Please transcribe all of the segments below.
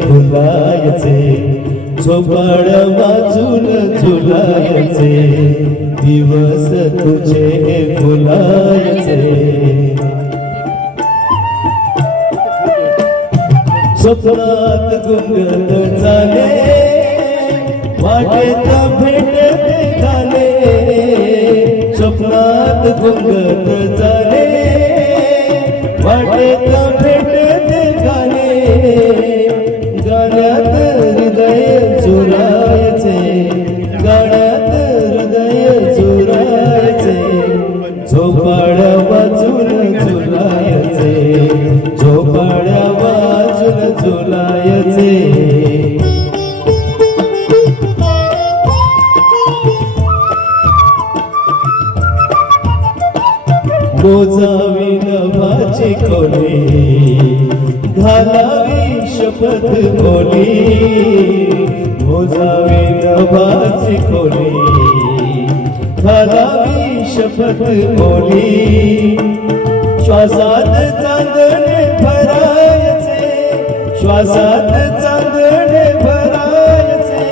फुलायचे झोपाळ्या वाजून झुलायचे दिवस तुझे फुलायचे स्वप्नात गुंगत झाले वाटेत भेटते झाले स्वप्नात गुंगत झाले वाटेत भेटते झाले गाण्यात हृदय चुरायचे गाण्यात हृदय चुरायचे झोपाळ्या वाजून झुलायचे झोपाळ्या वाजून झुलायचे मोजावी नभाची खोली घालावी शपथ बोली मोजावी नभाची खोली घालावी शपथ बोली श्वासात चांदणे भरायचे श्वासात चांदणे भरायचे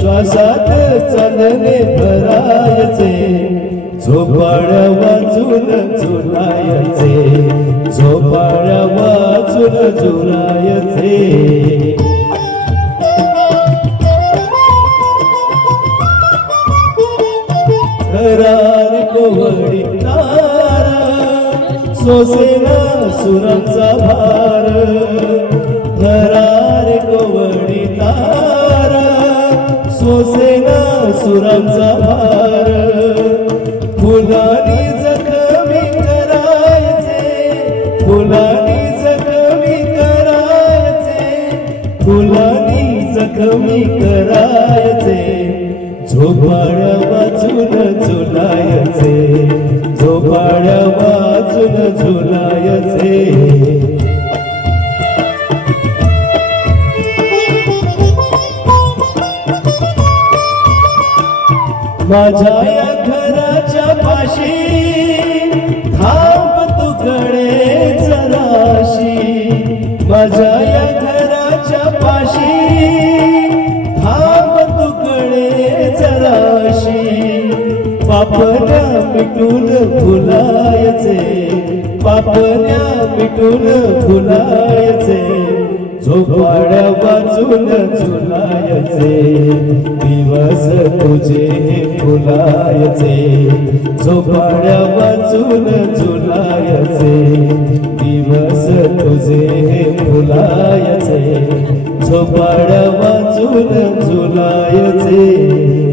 श्वासात चांदणे भरायचे झोपाळ्या वाजून झुलायचे झोपाळ्या वाजून झुलायचे करार कोवडी तार सोसेना सुरांचा भार करार कोवडी तार सोसेना सुरांचा भार फुलानी जखमी करायचे फुलानी जखमी करायचे फुलानी जखमी करायचे झोपाळ्या वाजून झुलायचे झोपाळ्या वाजून झुलायचे माझ्या या घराच्या पाशी थांब तुकडे जराशी माझ्या या घराच्या पाशी थांब तुकडे जराशी पापण्या मिटून फुलायचे पापण्या मिटून फुलायचे झोपाळ्या वाजून झुलायचे दिवस तुझे फुलायचे झोपाळ्या वाजून झुलायचे दिवस तुझे फुलायचे झोपाळ्या वाजून झुलायचे